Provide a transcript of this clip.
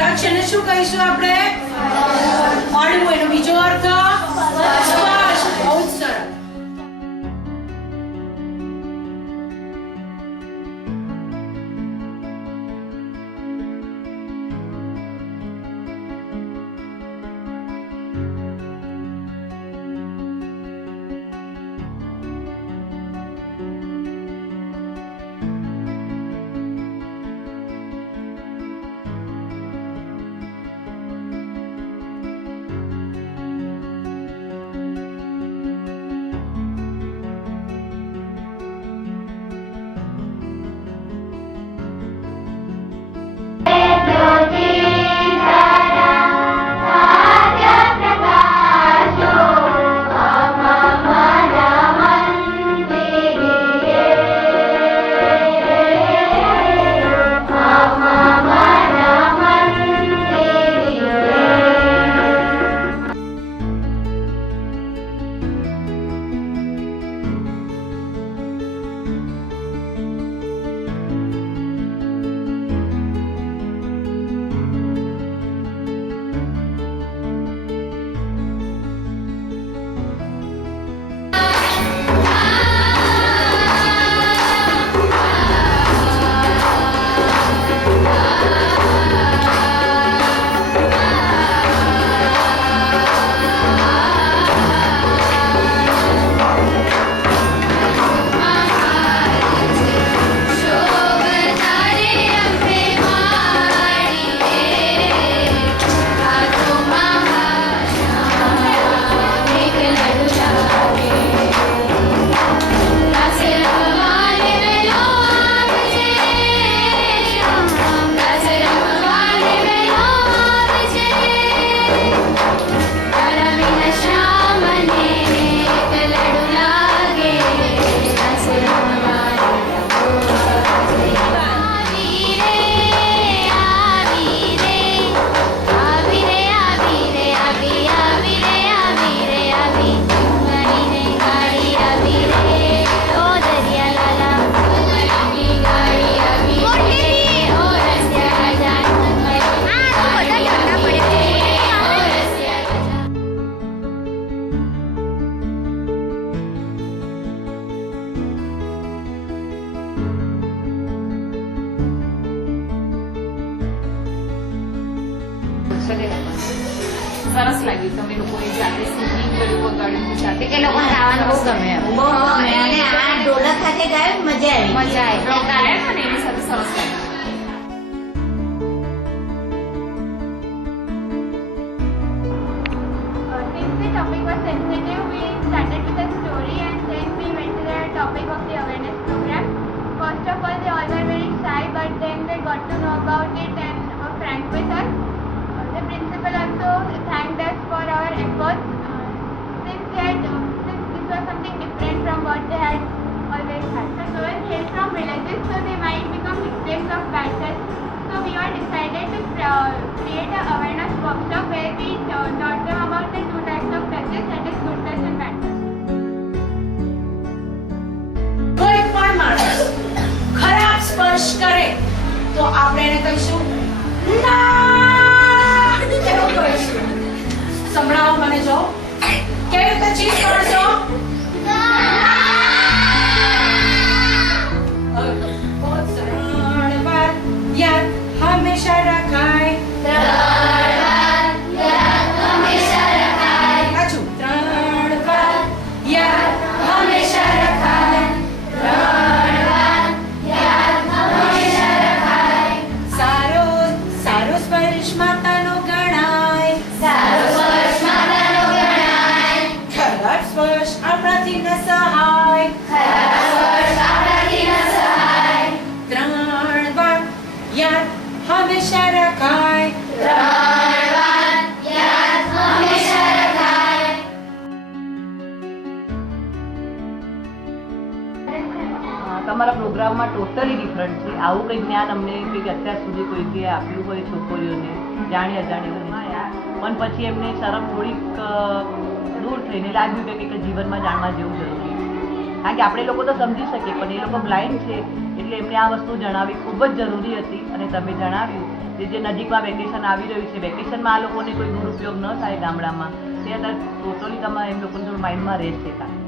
અક્ષરને શું કહીશું આપણે? મળવું. એનો બીજો અર્થ સ્પર્શ. બહુ જ સરસ. સરસ લાગ્યું. તમે લોકોએ જાતે સિંગિંગ કર્યું, વગાડ્યું સાથે. એ લોકોને ગાવાનું બહુ ગમે એમ. બહુ ગમે. અને આ ઢોલક સાથે ગાયું મજા આવી. મજા આવી. ગાયા ને એની સાથે સરસ લાગ્યું. Since the topic was sensitive, we started with a story and then we went to the topic of the awareness program. First of all, they all were very shy, but then they got to know about it and were frank with us. The principal also thanked us for our efforts since this was something different from what they had always had. So girls hail from villages, so they might become victims of bad touch. So we all decided to create an awareness workshop where we taught them about the two types of touches, that is good touch and bad touch. કોઈ પણ માણસ ખરાબ સ્પર્શ કરે તો આપણે એને કહીશું ના. કેવું કહીશું? સંભળાવો મને જો. કેવી રીતે ચીજ કરશો? बहुत सरल बात याद हमेशा रखाय. पाछू. ત્રણ વાત યાદ હંમેશા રખાય. સારો સારો સ્પર્શ માતાનો ગણાય. ખરાબ સ્પર્શ આપણાથી ન સહાય. ત્રણ વાત યાદ હંમેશા રખાય. તમારા પ્રોગ્રામમાં ટોટલી ડિફરન્ટ છે. આવું કંઈક જ્ઞાન અમને કંઈક અત્યાર સુધી કોઈકે આપ્યું હોય છોકરીઓને જાણી અજાણી, પણ પછી એમને શરમ થોડીક દૂર થઈને લાગ્યું કે કંઈક જીવનમાં જાણવા જેવું જરૂરી છે. કારણ કે આપણે લોકો તો સમજી શકીએ પણ એ લોકો બ્લાઇન્ડ છે એટલે એટલે એમને આ વસ્તુ જણાવવી ખૂબ જ જરૂરી હતી અને તમે જણાવ્યું કે જે નજીકમાં વેકેશન આવી રહ્યું છે વેકેશનમાં આ લોકોને કોઈ દુરુપયોગ ન થાય ગામડામાં તે ટોટલી તમારે એમ લોકોને થોડું માઇન્ડમાં રહેશે કાંઈ